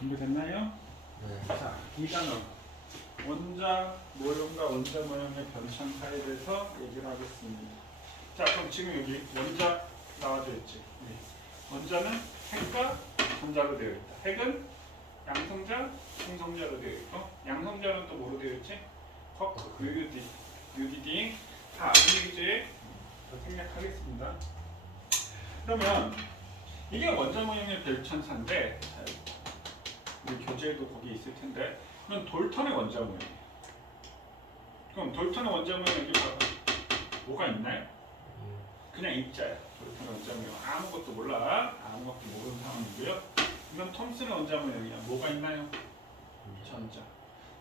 준비됐나요? 네. 자, 이 단어 원자 모형과 원자 모형의 변천사에 대해서 얘기를 하겠습니다. 자, 그럼 지금 여기 원자 나와져 있지. 네. 원자는 핵과 전자로 되어 있다. 핵은 양성자, 중성자로 되어 있고, 양성자는 또 뭐로 되어 있지? 쿼크, UDD. 다 이 주제에 생략하겠습니다. 그러면 이게 원자 모형의 별천사인데, 우리 교재에도 거기 있을 텐데, 그럼 돌턴의 원자 모형이에요. 그럼 돌턴의 원자 모형 여기 뭐가 있나요? 그냥 입자야. 돌턴의 원자 모형 아무것도 몰라. 아무것도 모르는 상황이고요. 이건 톰슨의 원자 모형이야. 뭐가 있나요? 전자.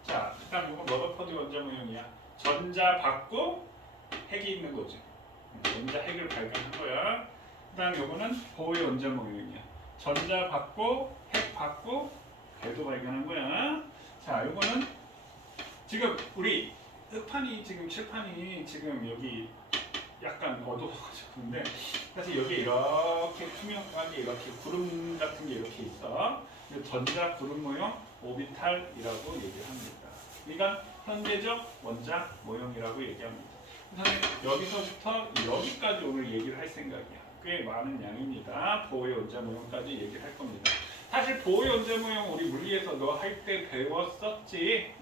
자, 그다음 이건 러더퍼드 원자 모형이야. 전자 받고 핵이 있는 거지. 원자 핵을 발견한 거야. 그다음 이거는 보의 원자 모형이야. 전자 받고 핵 받고 궤도 발견한 거야. 자, 이거는 지금 우리 흑판이 지금 칠판이 지금 여기 약간 어두워가지고 근데 사실 여기 이렇게 투명하게 이렇게 구름 같은 게 이렇게 있어. 전자 구름 모형 오비탈이라고 얘기를 합니다. 그러니까 현대적 원자 모형이라고 얘기합니다. 선생님 여기서부터 여기까지 오늘 얘기를 할 생각이야. 꽤 많은 양입니다. 보호의 원자 모형까지 얘기를 할 겁니다. 사실 보호의 원자 모형 우리 물리에서 너 할 때 배웠었지.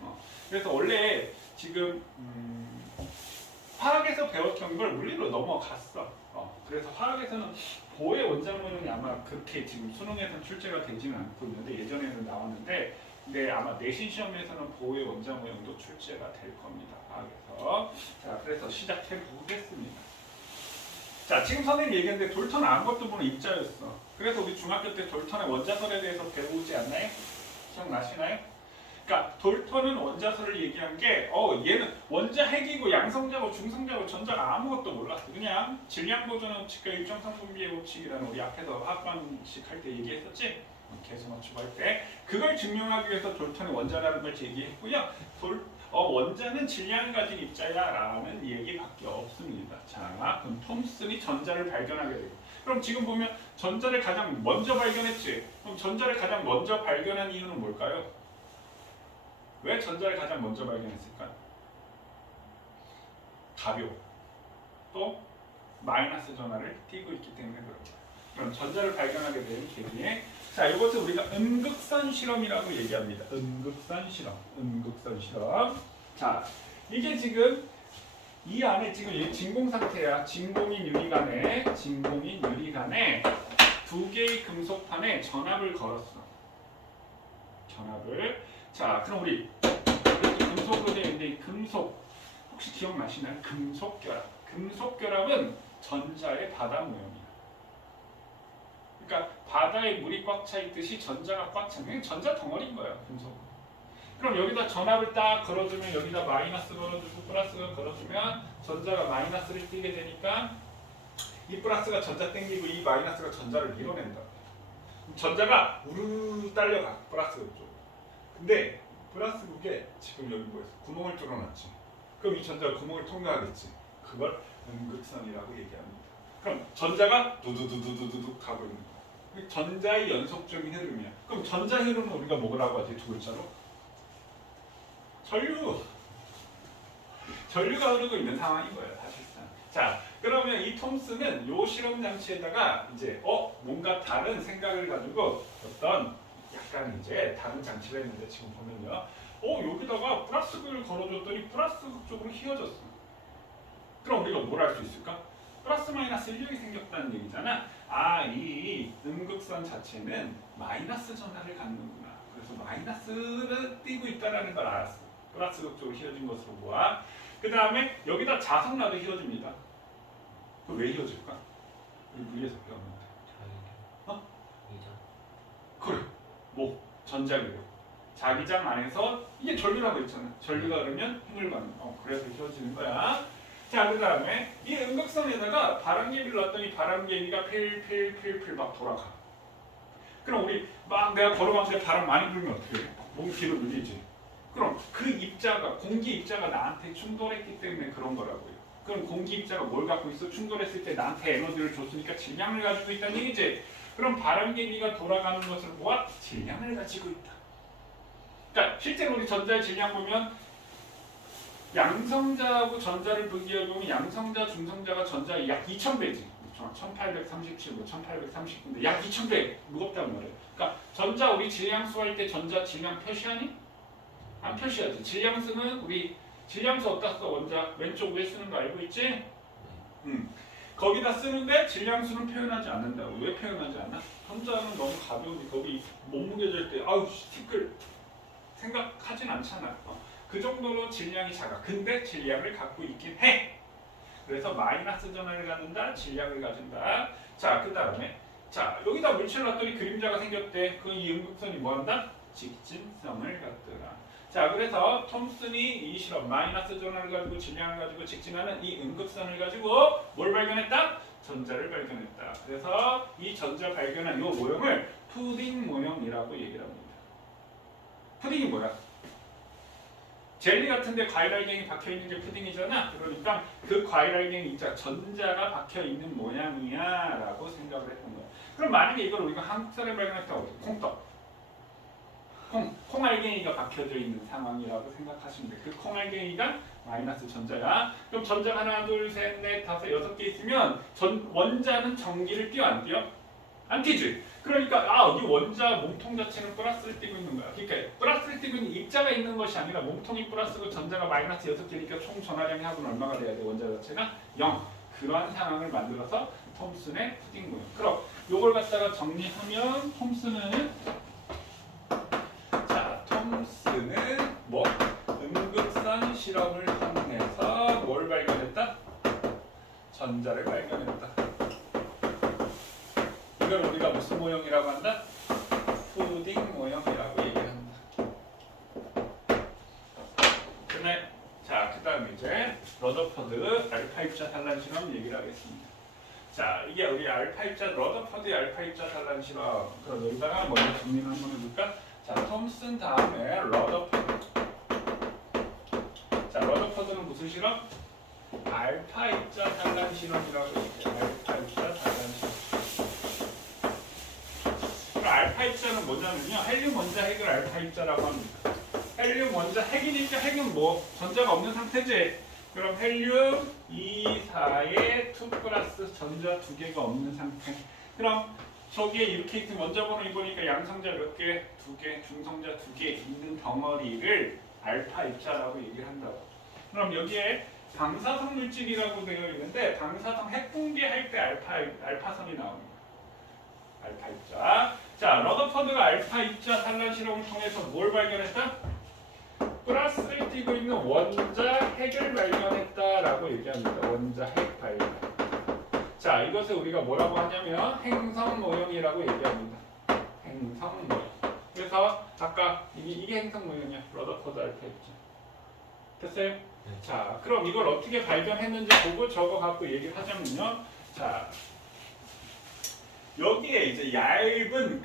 그래서 원래 지금 화학에서 배웠던 걸 물리로 넘어갔어. 그래서 화학에서는 보호의 원자 모형이 아마 그렇게 지금 수능에서는 출제가 되지는 않고 있는데 예전에는 나왔는데 근데 아마 내신 시험에서는 보호의 원자 모형도 출제가 될 겁니다. 화학에서. 자, 그래서 시작해 보겠습니다. 자, 지금 선생님 얘기했는데 돌턴은 아무것도 모르는 입자였어. 그래서 우리 중학교 때 돌턴의 원자설에 대해서 배우지 않나요? 기억나시나요? 그러니까 돌턴은 원자설을 얘기한 게 얘는 원자 핵이고 양성자고 중성자고 전자가 아무것도 몰랐어. 그냥 질량보존원칙과 일정상분비의 법칙이라는 우리 앞에서 화학관식 할 때 얘기했었지? 계속 맞추고 할 때 그걸 증명하기 위해서 돌턴의 원자라는 걸 얘기했고요. 원자는 질량을 가진 입자야라는 얘기밖에 없습니다. 자, 그럼 톰슨이 전자를 발견하게 되고 그럼 지금 보면 전자를 가장 먼저 발견했지? 그럼 전자를 가장 먼저 발견한 이유는 뭘까요? 왜 전자를 가장 먼저 발견했을까? 가벼워. 또 마이너스 전하를 띠고 있기 때문에 그렇다. 그럼 전자를 발견하게 된 계기에 자, 이것을 우리가 음극선 실험이라고 얘기합니다. 음극선 실험. 음극선 실험. 자, 이게 지금 이 안에 지금 이 진공 상태야. 진공인 유리관에 두 개의 금속판에 전압을 걸었어. 전압을. 자, 그럼 우리 이렇게 금속으로 되어 있는데 금속 혹시 기억나시나요? 금속결합. 금속결합은 전자의 바다 모형이야. 그러니까 바다에 물이 꽉 차 있듯이 전자가 꽉 차 있는 전자 덩어리인 거야, 금속. 그럼 여기다 전압을 딱 걸어주면 여기다 마이너스 걸어주고 플러스가 걸어주면 전자가 마이너스를 띄게 되니까 이 플러스가 전자 땡기고 이 마이너스가 전자를 밀어낸다. 전자가 우르르 딸려가 플러스 쪽. 근데 플러스국에 지금 여기 뭐였어? 구멍을 뚫어놨지. 그럼 이 전자가 구멍을 통과하겠지. 그걸 음극선이라고 얘기합니다. 그럼 전자가 두두두두두두 가고 있는 거야. 전자의 연속적인 흐름이야. 그럼 전자 흐름은 우리가 뭐라고 하지? 두 글자로? 전류. 전류가 흐르고 있는 상황인 거예요, 사실상. 자, 그러면 이 톰슨은 요 실험 장치에다가 이제 뭔가 다른 생각을 가지고 어떤 약간 이제 다른 장치를 했는데 지금 보면요. 여기다가 플러스극을 걸어줬더니 플러스극 쪽으로 휘어졌어. 그럼 우리가 뭘 할 수 있을까? 플러스 마이너스 인력이 생겼다는 얘기잖아. 이 음극선 자체는 마이너스 전하를 갖는구나. 그래서 마이너스를 띄고 있다는 걸 알았어. 플러스극 쪽으로 휘어진 것으로 보아. 그 다음에 여기다 자석나도 휘어집니다. 그럼 왜 휘어질까? 우리 물리에서 배웠는데. 그래. 전자기로. 자기장 안에서 이게 전류라고 했잖아. 전류가 그러면 힘을 받는. 그래서 휘어지는 거야. 자, 그 다음에 이 음극선에다가 바람개비를 놨더니 바람개비가 필필필필 막 돌아가. 그럼 우리 막 내가 걸어가는데 바람 많이 불면 어떻게 해? 몸 뒤로 밀리지. 그럼 그 입자가 공기 입자가 나한테 충돌했기 때문에 그런 거라고요. 그럼 공기 입자가 뭘 갖고 있어? 충돌했을 때 나한테 에너지를 줬으니까 질량을 가지고 있다는 얘기지. 그럼 바람개비가 돌아가는 것을 뭐야? 질량을 가지고 있다. 그러니까 실제로 우리 전자의 질량 보면 양성자하고 전자를 비교해 보면 양성자, 중성자가 전자 약 2000배지. 1837, 1839인데 약 2000배 무겁단 말이에요. 그러니까 전자 우리 질량수 할 때 전자 질량 표시하니? 안 표시하지. 질량수는 우리 질량수 어디다 써? 원자 왼쪽 위에 쓰는 거 알고 있지? 거기다 쓰는데 질량수는 표현하지 않는다고. 왜 표현하지 않아? 전자는 너무 가벼우니 거기 몸무게 잴 때 아우 티끌 생각하진 않잖아. 그 정도로 질량이 작아. 근데 질량을 갖고 있긴 해. 그래서 마이너스 전하를 갖는다, 질량을 가진다. 자, 그 다음에 자 여기다 물체를 놨더니 그림자가 생겼대. 그 이 음극선이 뭐한다? 직진성을 갖더라. 자, 그래서 톰슨이 이 실험 마이너스 전하를 가지고 질량을 가지고 직진하는 이 음극선을 가지고 뭘 발견했다? 전자를 발견했다. 그래서 이 전자 발견한 이 모형을 푸딩 모형이라고 얘기를 합니다. 푸딩이 뭐야? 젤리 같은데 과일 알갱이 박혀 있는 게 푸딩이잖아. 그러니까 그 과일 알갱이 있자 전자가 박혀 있는 모양이야라고 생각을 했던 거야. 그럼 만약에 이걸 우리가 한국 사람이 발견했다고 콩떡, 콩알갱이가 박혀져 있는 상황이라고 생각하시면 돼. 그 콩알갱이가 마이너스 전자야. 그럼 전자가 하나, 둘, 셋, 넷, 다섯, 여섯 개 있으면 원자는 전기를 띄어 안 띄어? 안 띄지. 그러니까 이 원자 몸통 자체는 플러스를 띄고 있는 거야. 그러니까 플러스를 띄고 있는 입자가 있는 것이 아니라 몸통이 플러스고 전자가 마이너스 6개니까 총 전하량의 합은 얼마가 돼야 돼? 원자 자체가 0. 그러한 상황을 만들어서 톰슨의 푸딩 모형. 그럼 요걸 갖다가 정리하면 톰슨은 뭐? 음극선 실험을 통해서 뭘 발견했다? 전자를 발견했다. 이걸 우리가 무슨 모형이라고 한다? 푸딩 모형이라고 얘기한다. 자, 그 다음에 이제 러더퍼드 알파 입자 산란 실험 얘기를 하겠습니다. 자, 이게 우리 알파 입자, 러더퍼드의 알파 입자 산란 실험. 그럼 여기다가 먼저 정리를 한번 해볼까? 자, 톰슨 다음에 러더퍼드. 자, 러더퍼드는 무슨 실험? 알파 입자 산란 실험이라고 얘기해요. 알파 입자 산란 실험. 그럼 알파 입자는 뭐냐면요. 헬륨 원자 핵을 알파 입자라고 합니다. 헬륨 원자 핵이니까 핵은 뭐? 전자가 없는 상태지. 그럼 헬륨 2, 4에 2 플러스 전자 2개가 없는 상태. 그럼 저기에 이렇게 있는 원자번호 입으니까 양성자 몇 개? 2개, 중성자 2개 있는 덩어리를 알파 입자라고 얘기를 한다고. 그럼 여기에 방사성 물질이라고 되어 있는데 방사성 핵 붕괴할 때 알파선이 나옵니다. 알파 입자. 자, 러더퍼드가 알파 입자 산란 실험을 통해서 뭘 발견했다? 플러스를 띄고 있는 원자 핵을 발견했다라고 얘기합니다. 원자 핵 발견. 자, 이것을 우리가 뭐라고 하냐면 행성 모형이라고 얘기합니다. 행성 모형. 그래서 아까 이게 행성 모형이야. 러더퍼드 알파 입자. 됐어요? 네. 자, 그럼 이걸 어떻게 발견했는지 보고 저거 갖고 얘기를 하자면요. 자, 여기에 이제 얇은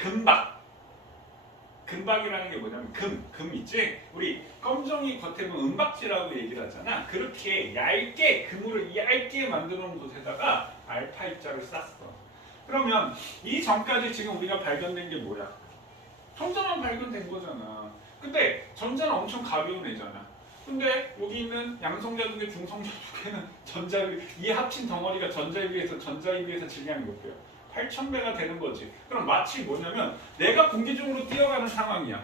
금박이라는 게 뭐냐면 금 있지? 우리 검정이 겉에 보면 은박지라고 얘기를 하잖아. 그렇게 얇게 금을 얇게 만들어 놓은 곳에다가 알파 입자를 쌌어. 그러면 이 전까지 지금 우리가 발견된 게 뭐야? 전자만 발견된 거잖아. 근데 전자는 엄청 가벼운 애잖아. 근데 여기 있는 양성자 2개, 중성자 2개는 전자를 이 합친 덩어리가 전자에 비해서 질량이 몇 배야? 8000배가 되는 거지. 그럼 마치 뭐냐면 내가 공기 중으로 뛰어가는 상황이야.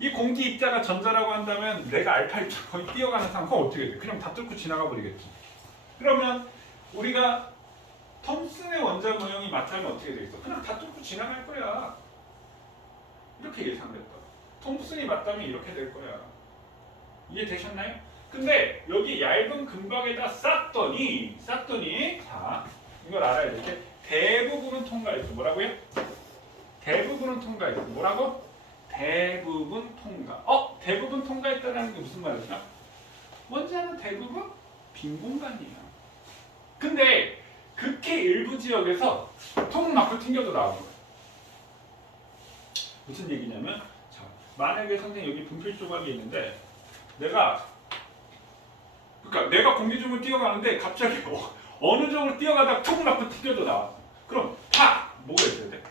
이 공기 입자가 전자라고 한다면 내가 알파 입자 거의 뛰어가는 상황. 그럼 어떻게 돼? 그냥 다 뚫고 지나가 버리겠지. 그러면 우리가 톰슨의 원자 모형이 맞다면 어떻게 되겠어? 그냥 다 뚫고 지나갈 거야. 이렇게 예상됐다. 톰슨이 맞다면 이렇게 될 거야. 이해되셨나요? 근데 여기 얇은 금박에다 쌌더니 자, 이걸 알아야 돼. 이렇게 대부분은 통과했어. 뭐라고요? 대부분은 통과했어. 뭐라고? 대부분 통과. 대부분 통과했다는 게 무슨 말이야? 원자는 대부분 빈 공간이야. 근데 극히 일부 지역에서 통 막고 튕겨도 나오는 거야. 무슨 얘기냐면, 자, 만약에 선생님 여기 분필 조각이 있는데 내가 공기 중으로 뛰어가는데 갑자기 어느 쪽으로 뛰어가다가 툭 맞고 튕겨져 나왔어. 그럼 팍! 뭐가 있어야 돼?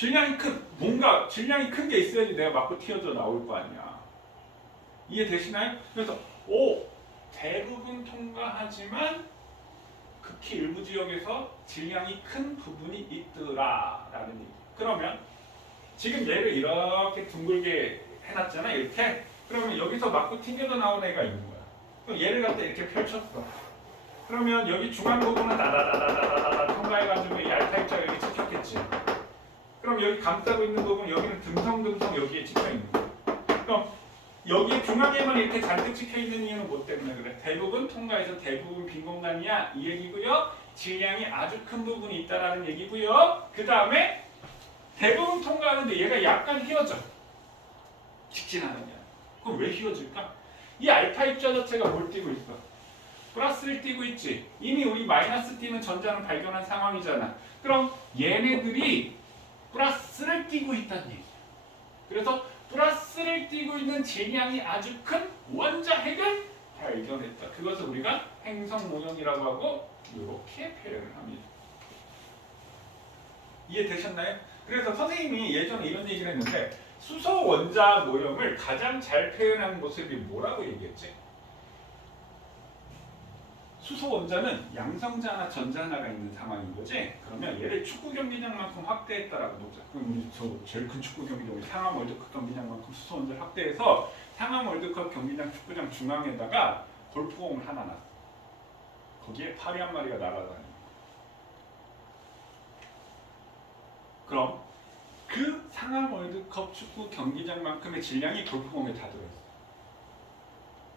질량이 큰 뭔가 질량이 큰 게 있어야지 내가 맞고 튀어져 나올 거 아니야. 이해되시나요? 그래서 오 대부분 통과하지만 극히 일부 지역에서 질량이 큰 부분이 있더라라는 얘기. 그러면 지금 얘를 이렇게 둥글게 해놨잖아 이렇게. 그러면 여기서 맞고 튕겨져 나온 애가 있는 거야. 그럼 얘를 갖다 이렇게 펼쳤어. 그러면 여기 중앙 부분은 다다다다다다다 통과해가지고 이 알파 입자가 여기 찍혔겠지. 그럼 여기 감싸고 있는 부분 여기는 듬성듬성 여기에 찍혀있는 거야. 그럼 여기 중앙에만 이렇게 잔뜩 찍혀있는 이유는 뭐 때문에 그래? 대부분 통과해서 대부분 빈 공간이야 이 얘기고요. 질량이 아주 큰 부분이 있다라는 얘기고요. 그 다음에 대부분 통과하는데 얘가 약간 휘어져. 직진하는 게. 그럼 왜 휘어질까? 이 알파 입자 자체가 뭘 띄고 있어? 플러스를 띄고 있지. 이미 우리 마이너스 띄는 전자는 발견한 상황이잖아. 그럼 얘네들이 플러스를 띄고 있다는 얘기야. 그래서 플러스를 띄고 있는 질량이 아주 큰 원자 핵을 발견했다. 그것을 우리가 행성 모형이라고 하고 이렇게 표현을 합니다. 이해되셨나요? 그래서 선생님이 예전에 이런 얘기를 했는데 수소 원자 모형을 가장 잘 표현한 모습이 뭐라고 얘기했지? 수소 원자는 양성자 하나, 전자 하나가 있는 상황인 거지? 그러면 얘를 축구 경기장만큼 확대했다라고 보자. 그럼 우리 저 제일 큰 축구 경기장, 상암 월드컵 경기장만큼 수소 원자를 확대해서 상암 월드컵 경기장 축구장 중앙에다가 골프공을 하나 놨어. 거기에 파리 한 마리가 날아다니고. 그럼 그 상암 월드컵 축구 경기장만큼의 질량이 골프공에 다 들어있어.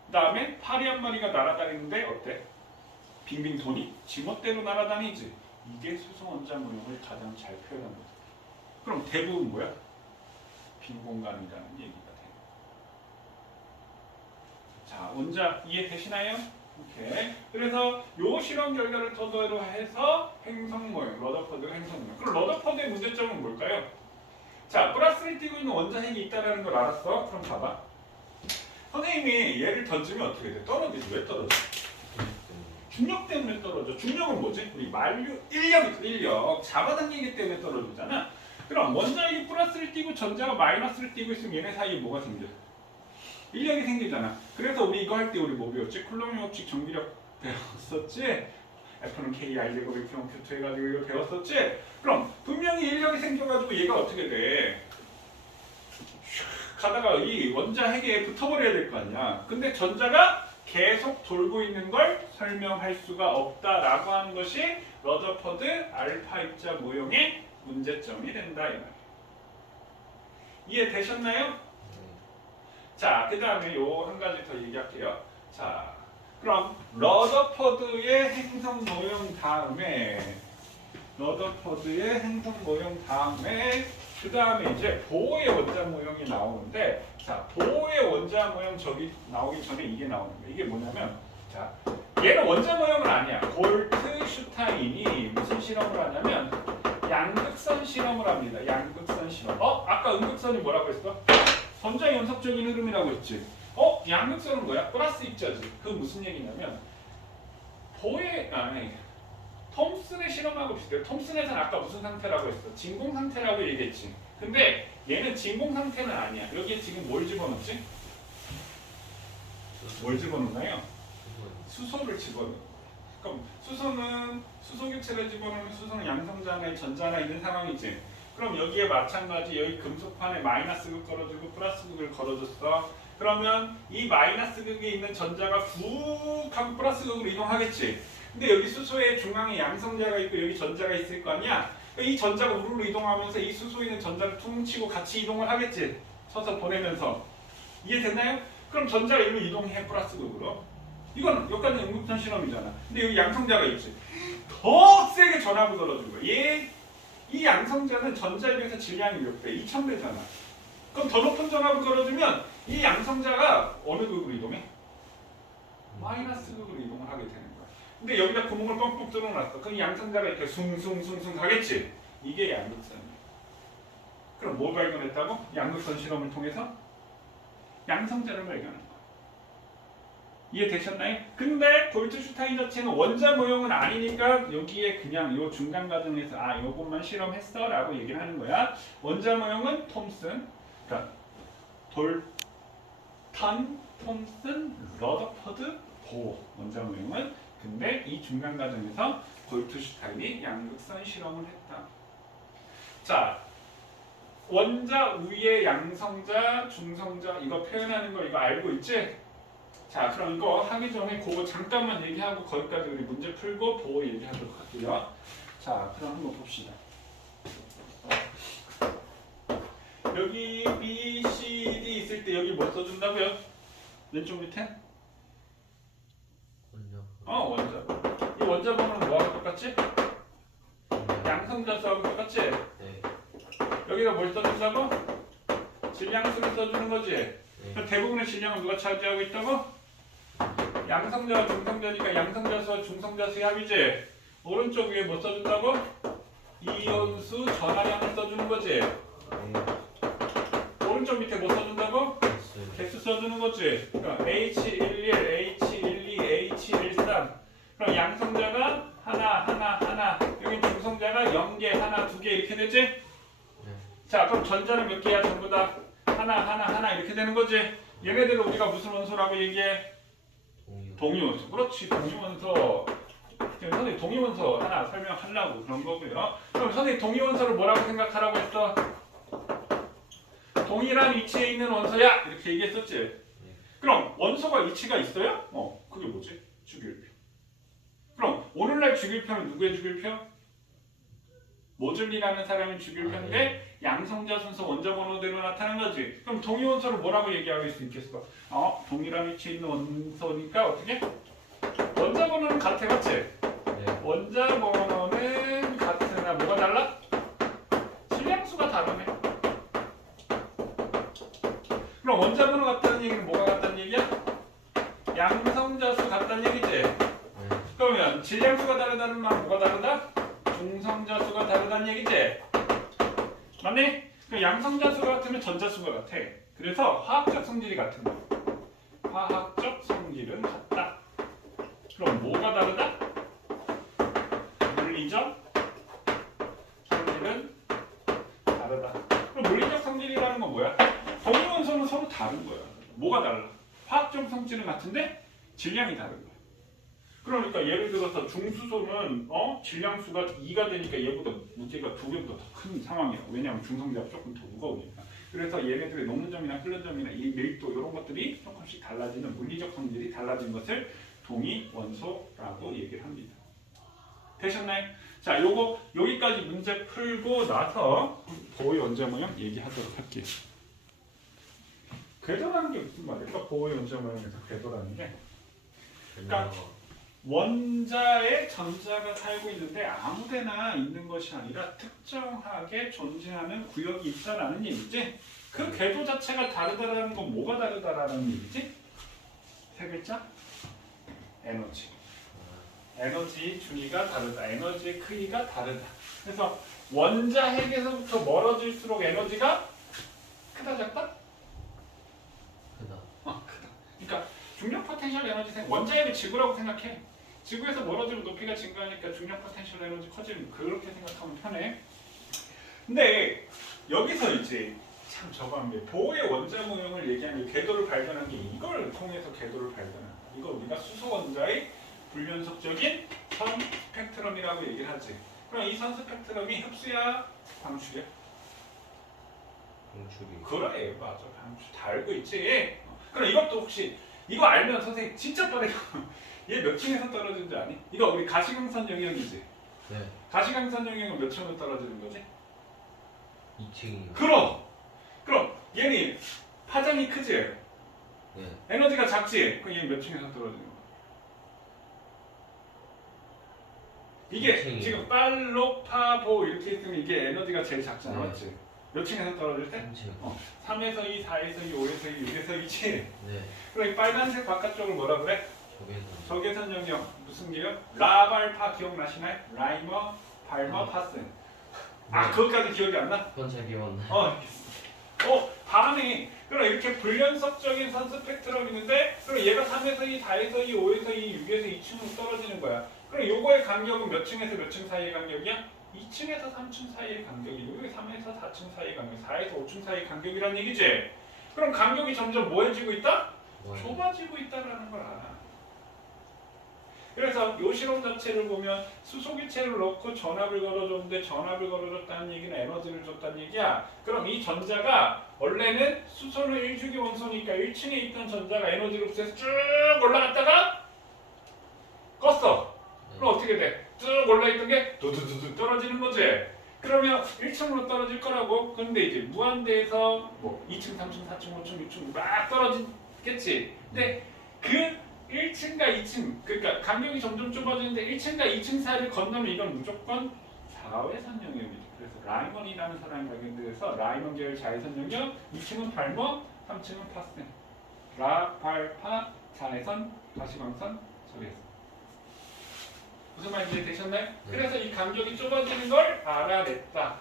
그 다음에 파리 한 마리가 날아다니는데 어때? 빙빙 돈이 지멋대로 날아다니지. 이게 수소 원자 모형을 가장 잘 표현한 거죠. 그럼 대부분 뭐야? 빈 공간이라는 얘기가 돼. 자, 원자 이해되시나요? 오케이. 그래서 요 실험 결과를 토대로 해서 행성 모형, 러더퍼드가 행성 모형. 그럼 러더퍼드의 문제점은 뭘까요? 자, 플러스를 띄고 있는 원자핵이 있다는 걸 알았어. 그럼 봐봐. 선생님이 얘를 던지면 어떻게 돼? 떨어지지. 왜 떨어져? 중력 때문에 떨어져. 중력은 뭐지? 우리 만류 인력 잡아당기기 때문에 떨어지잖아. 그럼 원자핵이 플러스를 띄고 전자가 마이너스를 띄고 있으면 얘네 사이에 뭐가 생겨? 인력이 생기잖아. 그래서 우리 이거 할 때 우리 뭐 배웠지? 쿨럼의 법칙 정비력 배웠었지? F는 K, I 제곱의 Q는 Q2 해가지고 이거 배웠었지? 그럼 분명히 인력이 생겨가지고 얘가 어떻게 돼? 가다가 이 원자핵에 붙어버려야 될 거 아니야. 근데 전자가 계속 돌고 있는 걸 설명할 수가 없다라고 하는 것이 러더퍼드 알파 입자 모형의 문제점이 된다 이 말이에요. 이해되셨나요? 자, 그 다음에 요 한 가지 더 얘기할게요. 자, 그럼 러더퍼드의 행성 모형 다음에 그 다음에 이제 보호의 원자 모형이 나오는데, 자, 보호의 원자 모형 저기 나오기 전에 이게 나오는 거예요. 이게 뭐냐면, 자, 얘는 원자 모형은 아니야. 볼트슈타인이 무슨 실험을 하냐면 양극선 실험을 합니다. 양극선 실험. 아까 음극선이 뭐라고 했어? 전자 연속적인 흐름이라고 했지. 양극선은 뭐야? 플러스 입자지. 그 무슨 얘기냐면 톰슨의 실험하고 비슷해요. 톰슨에서는 아까 무슨 상태라고 했어? 진공 상태라고 얘기했지. 근데 얘는 진공 상태는 아니야. 여기에 지금 뭘 집어넣지? 뭘 집어넣나요? 수소를 집어넣어. 그럼 수소는 수소 교체를 집어넣으면 수소는 양성자 하나에 전자 하나 있는 상황이지. 그럼 여기에 마찬가지 여기 금속판에 마이너스 극 걸어주고 플러스 극을 걸어줬어. 그러면 이 마이너스 극에 있는 전자가 훅 하고 플러스 극으로 이동하겠지. 근데 여기 수소의 중앙에 양성자가 있고 여기 전자가 있을 거 아니야? 이 전자가 우르르 이동하면서 이 수소에 있는 전자를 퉁치고 같이 이동을 하겠지. 서서 보내면서. 이해됐나요? 그럼 전자가 이리로 이동해 플러스 극으로. 이건 여기까지 음극선 실험이잖아. 근데 여기 양성자가 있지. 더 세게 전압을 걸어준 거야. 이 양성자는 전자에 비해서 질량이 몇 배? 2000배잖아. 그럼 더 높은 전압을 걸어주면 이 양성자가 어느 극으로 이동해? 마이너스 극으로 이동을 하게 되는 거야. 근데 여기다 구멍을 뻥뻥 뚫어놨어. 그럼 양성자가 이렇게 숭숭숭숭 가겠지? 이게 양극선이야. 그럼 뭘 발견했다고? 양극선 실험을 통해서 양성자를 발견한 거야. 이해되셨나요? 근데 볼트슈타인 자체는 원자 모형은 아니니까 여기에 그냥 요 중간 과정에서 요것만 실험했어 라고 얘기를 하는 거야. 원자 모형은 톰슨, 그러니까 돌턴, 톰슨, 러더퍼드, 보어 원자 모형은. 근데 이 중간 과정에서 볼트슈타인이 양극선 실험을 했다. 자, 원자 위에 양성자, 중성자 이거 표현하는 거 이거 알고 있지? 자, 그럼 이거 하기 전에 그거 잠깐만 얘기하고 거기까지 우리 문제 풀고 보호 얘기하도록 할게요. 자, 그럼 한번 봅시다. 여기 B, C, D 있을 때 여기 뭐 써준다고요? 왼쪽 밑에? 원자. 이 원자 번호는 뭐하고 똑같지? 양성자 수하고 똑같지? 네. 여기다 뭘 써준다고? 질량수를 써주는 거지? 네. 대부분의 질량은 누가 차지하고 있다고? 양성자와 중성자니까 양성자수와 중성자수의 합이지? 오른쪽 위에 뭐 써준다고? 이온수 전하량을 써주는 거지? 네. 오른쪽 밑에 뭐 써준다고? 됐어요. 개수 써주는 거지? 그러니까 H11, H12, H13 그럼 양성자가 하나 여기 중성자가 0개, 하나, 2개 이렇게 되지? 네. 자, 그럼 전자는 몇 개야? 전부 다 하나 이렇게 되는 거지? 얘네들을 우리가 무슨 원소라고 얘기해? 동위원소. 그렇지, 동위원소. 지금 선생님 동위원소 하나 설명하려고 그런 거고요. 그럼 선생님 동위원소를 뭐라고 생각하라고 했어? 동일한 위치에 있는 원소야 이렇게 얘기했었지. 네. 그럼 원소가 위치가 있어요? 그게 뭐지? 주기율표. 그럼 오늘날 주기율표는 누구의 주기율표? 모즐리라는 사람의 주기율표인데 양성자 순서 원자 번호대로 나타난 거지. 그럼 동위원소를 뭐라고 얘기할 수 있겠어? 동일한 위치에 있는 원소니까 어떻게? 원자 번호는 같아, 맞지? 네. 원자 번호는 같으나 뭐가 달라? 질량수가 다르네. 그럼 원자 번호 같다는 얘기는 뭐가 같다는 얘기야? 양성자 수 같다는 얘기지? 네. 그러면 질량수가 다르다는 말은 뭐가 다르다? 중성자 수가 다르다는 얘기지? 맞네? 그럼 양성자 수가 같으면 전자 수가 같아. 그래서 화학적 성질이 같은 거야. 화학적 성질은 같다. 그럼 뭐가 다르다? 물리적 성질은 다르다. 그럼 물리적 성질이라는 건 뭐야? 동위원소는 서로 다른 거야. 뭐가 달라? 화학적 성질은 같은데 질량이 다른 거야. 그러니까 예를 들어서 중수소는 질량수가 2가 되니까 얘보다 무게가 2배보다 더 큰 상황이야. 왜냐하면 중성자가 조금 더 무거우니까. 그래서 얘네들의 녹는 점이나 끓는 점이나 이 밀도 이런 것들이 조금씩 달라지는 물리적 성질이 달라진 것을 동위원소라고 얘기를 합니다. 되셨나요? 자, 요거 여기까지 문제 풀고 나서 보호의 원자 모형 얘기하도록 할게요. 궤도라는 게 무슨 말일까? 보호의 원자 모형에서 궤도라는 게 그러니까 원자에 전자가 살고 있는데 아무데나 있는 것이 아니라 특정하게 존재하는 구역이 있다라는 얘기지. 그 궤도 자체가 다르다라는 건 뭐가 다르다라는 얘기지? 세 글자? 에너지. 에너지 주기가 다르다. 에너지의 크기가 다르다. 그래서 원자 핵에서부터 멀어질수록 에너지가 크다 작다? 크다. 크다. 그러니까 중력 포텐셜 에너지 원자핵을 지구라고 생각해. 지구에서 멀어지면 높이가 증가하니까 중력 포텐셜 에너지 커지는 그렇게 생각하면 편해. 근데 여기서 이제 참 저거 한 게 보호의 원자 모형을 얘기하는 게 궤도를 발견한 게 이걸 통해서 궤도를 발견한다. 이걸 우리가 수소 원자의 불연속적인 선 스펙트럼이라고 얘기를 하지. 그럼 이 선 스펙트럼이 흡수야, 방출이야? 방출이. 그래, 맞아. 방출 다 알고 있지. 그럼 이것도 혹시 이거 알면 선생님 진짜 떨어져. 얘 몇 층에서 떨어지는지 아니? 이거 우리 가시광선 영역이지. 네. 가시광선 영역은 몇 층으로 떨어지는 거지? 2층이요. 그럼 얘는 파장이 크지? 네. 에너지가 작지? 그럼 얘는 몇 층에서 떨어지는 거야? 이게 2층이요. 지금 빨로파보 이렇게 있으면 이게 에너지가 제일 작잖아, 네. 맞지? 몇 층에서 떨어질 때? 3층. 3에서 2, 4에서 2, 5에서 2, 6에서 2지? 네. 그럼 이 빨간색 바깥쪽을 뭐라 그래? 적외선. 적외선 영역 무슨 게요? 라발파 기억나시나요? 라이머, 발머, 파슨. 네. 그것까지 기억이 안 나? 그건 잘 기억나. 알겠어. 다음에 그럼 이렇게 불연속적인 선 스펙트럼 있는데 그럼 얘가 3에서 2, 4에서 2, 5에서 2, 6에서 2층으로 떨어지는 거야. 그럼 요거의 간격은 몇 층에서 몇 층 사이의 간격이야? 2층에서 3층 사이의 간격이 여기 3에서 4층 사이의 간격, 4에서 5층 사이의 간격이란 얘기지. 그럼 간격이 점점 뭐해지고 있다? 좁아지고 있다라는 걸 알아. 그래서 요 실험 자체를 보면 수소기체를 넣고 전압을 걸어줬는데 전압을 걸어줬다는 얘기는 에너지를 줬다는 얘기야. 그럼 이 전자가 원래는 수소는 1주기 원소니까 1층에 있던 전자가 에너지를 흡수해서 쭉 올라갔다가 껐어. 그럼 어떻게 돼? 쭉 올라있던 게 두두두두 떨어지는 거지. 그러면 1층으로 떨어질 거라고. 근데 이제 무한대에서 뭐 2층, 3층, 4층, 5층, 6층 막 떨어지겠지. 근데 그 1층과 2층, 그러니까 간격이 점점 좁아지는데 1층과 2층 사이를 건너면 이건 무조건 자외선 영역이죠. 그래서 라이먼이라는 사람이 발견돼서 라이먼 계열 자외선 영역, 2층은 발모, 3층은 파센. 라, 발, 파, 자외선, 가시광선, 저리에서. 무슨 말인지 되셨나요? 그래서 이 간격이 좁아지는 걸 알아냈다.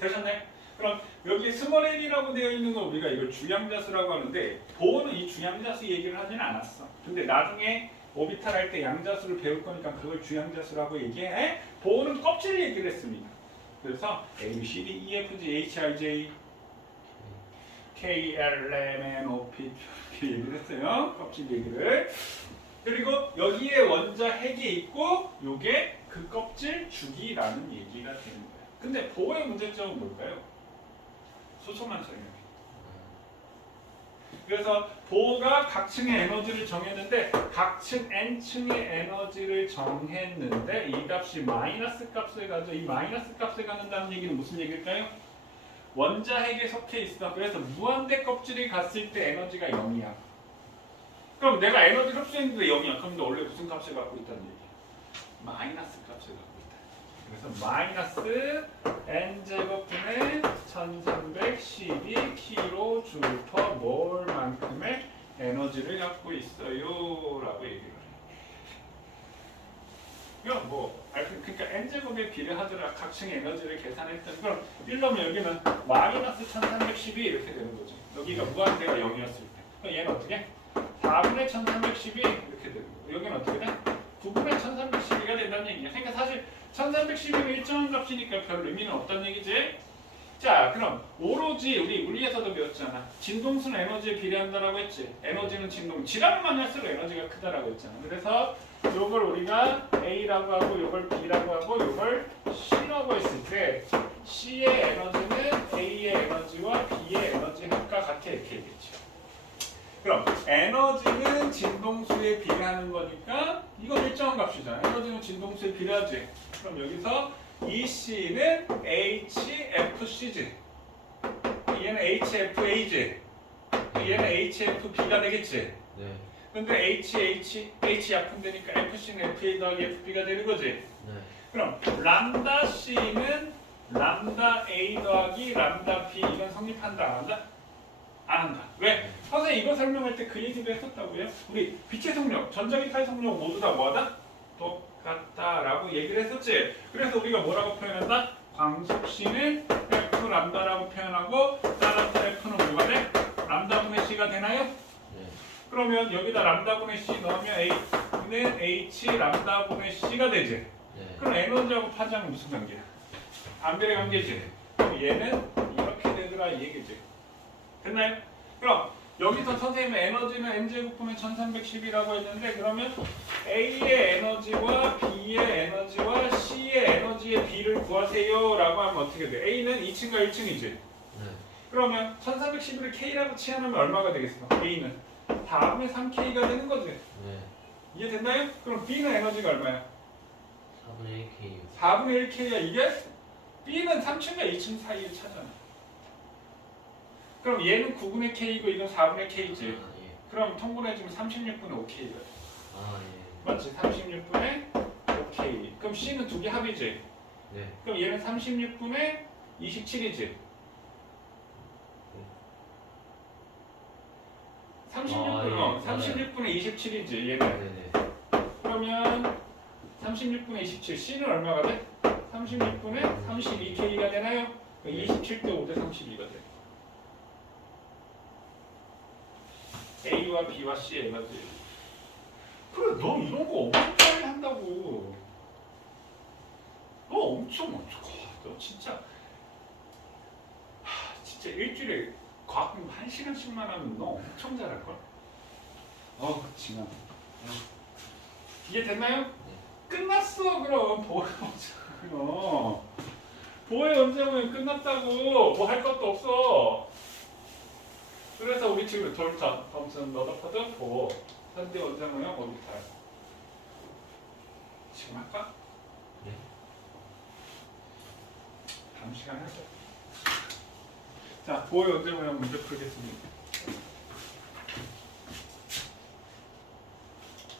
되셨나요? 그럼 여기 스몰 n이라고 되어 있는 거 우리가 이걸 주양자수라고 하는데 보호는 이 주양자수 얘기를 하진 않았어. 근데 나중에 오비탈 할 때 양자수를 배울 거니까 그걸 주양자수라고 얘기해. 보호는 껍질 얘기를 했습니다. 그래서 A, B, C, D, E, F, G, H, I, J, K, L, M, N, O, P 이렇게 얘기를 했어요. 껍질 얘기를. 그리고 여기에 원자 핵이 있고 요게 그 껍질 주기라는 얘기가 되는 거예요. 근데 보호의 문제점은 뭘까요? 수소만 설명해. 그래서 보호가 각 층의 에너지를 정했는데 각 층 n층의 에너지를 정했는데 이 값이 마이너스 값을 가져. 이 마이너스 값을 갖는다는 얘기는 무슨 얘기일까요? 원자 핵에 속해 있어. 그래서 무한대 껍질이 갔을 때 에너지가 0이야. 그럼 내가 에너지 흡수했는데 0이야. 그럼 너 원래 무슨 값을 갖고 있다는 얘기야? 마이너스 값을 갖고 있다. 그래서 마이너스 n제곱분의 1312kJ/몰만큼의 에너지를 갖고 있어요 라고 얘기를 해요. 이건 뭐 그러니까 n제곱에 비례하더라 각 층의 에너지를 계산했던 그럼 1놈 여기는 마이너스 1312 이렇게 되는 거죠. 여기가 무한대가 0이었을 때. 그럼 얘는 어떻게? 4분의 1312 이렇게 되는 거고 여기는 어떻게 돼? 9분의 1312가 된다는 얘기야. 그러니까 사실 1312는 일정한 값이니까 별 의미는 없다는 얘기지. 자 그럼 오로지 우리 물리에서도 배웠잖아. 진동수는 에너지에 비례한다라고 했지. 에너지는 진동 질량만 할수록 에너지가 크다라고 했잖아. 그래서 요걸 우리가 A라고 하고 요걸 B라고 하고 요걸 C라고 했을 때 C의 에너지는 A의 에너지와 B의 에너지 합과 같아 이렇게 얘기했죠. 그럼 에너지는 진동수에 비례하는 거니까 이건 일정한 값이잖아. 에너지는 진동수에 비례하지. 그럼 여기서 EC는 HFC지. 얘는 HFA지. 얘는 HFB가 되겠지. 네. 근데 H 약분되니까 FC는 FA 더하기 FB가 되는 거지. 네. 그럼 람다 C는 람다 A 더하기 람다 B 이건 성립한다 안 한다? 안 한다. 왜? 선생님 이거 설명할 때 그 얘기도 했었다고요. 우리 빛의 속력, 전자기파의 속력 모두 다 뭐하다? 똑같다라고 얘기를 했었지. 그래서 우리가 뭐라고 표현한다? 광속C는 F 람다라고 표현하고 따라서 F는 뭐가 돼? 람다분의 C가 되나요? 네. 그러면 여기다 람다분의 C 넣으면 A는 H 람다분의 C가 되지. 네. 그럼 에너지하고 파장은 무슨 관계야? 안별의 관계지. 그럼 얘는 이렇게 되더라 이 얘기지. 됐나요? 그럼 여기서 선생님은 에너지는 n제곱분의 1310이라고 했는데 그러면 A의 에너지와 B의 에너지와 C의 에너지의 B를 구하세요 라고 하면 어떻게 돼? A는 2층과 1층이지. 네. 그러면 1311을 K라고 치환하면 얼마가 되겠어? A는 4분의 3K가 되는 거지. 네. 이해됐나요? 그럼 B는 에너지가 얼마야? 4분의 1K. 4분의 1K야 이게? B는 3층과 2층 사이를 차잖아. 그럼 얘는 9분의 K이고 이건 4분의 K지. 아, 예. 그럼 통분해주면 36분의 5K가 돼. 아, 예. 맞지? 36분의 5K. 그럼 C는 두 개 합이지. 네. 그럼 얘는 36분의 27이지. 36분, 아, 예. 36분의 27이지. 얘는. 네네. 그러면 36분의 27. C는 얼마가 돼? 36분의 32K가 되나요? 27대 5대 32가 돼. A와 B와 C의 에너지. 그래, 너 이런 거 엄청 빨리 한다고. 너 엄청 너 진짜 진짜 일주일에 과학 공부 1시간씩만 하면 너 엄청 잘할걸? 그치만 이게 됐나요? 끝났어. 그럼 보혜 원자모형 보혜 원자모형 끝났다고. 뭐 할 것도 없어. 그래서 우리 지금 덤슨 러더퍼드 보호 현대 원자모형 오비탈 지금 할까? 네. 다음 시간에 하자. 자, 보혜 원자모형 문제 풀겠습니다.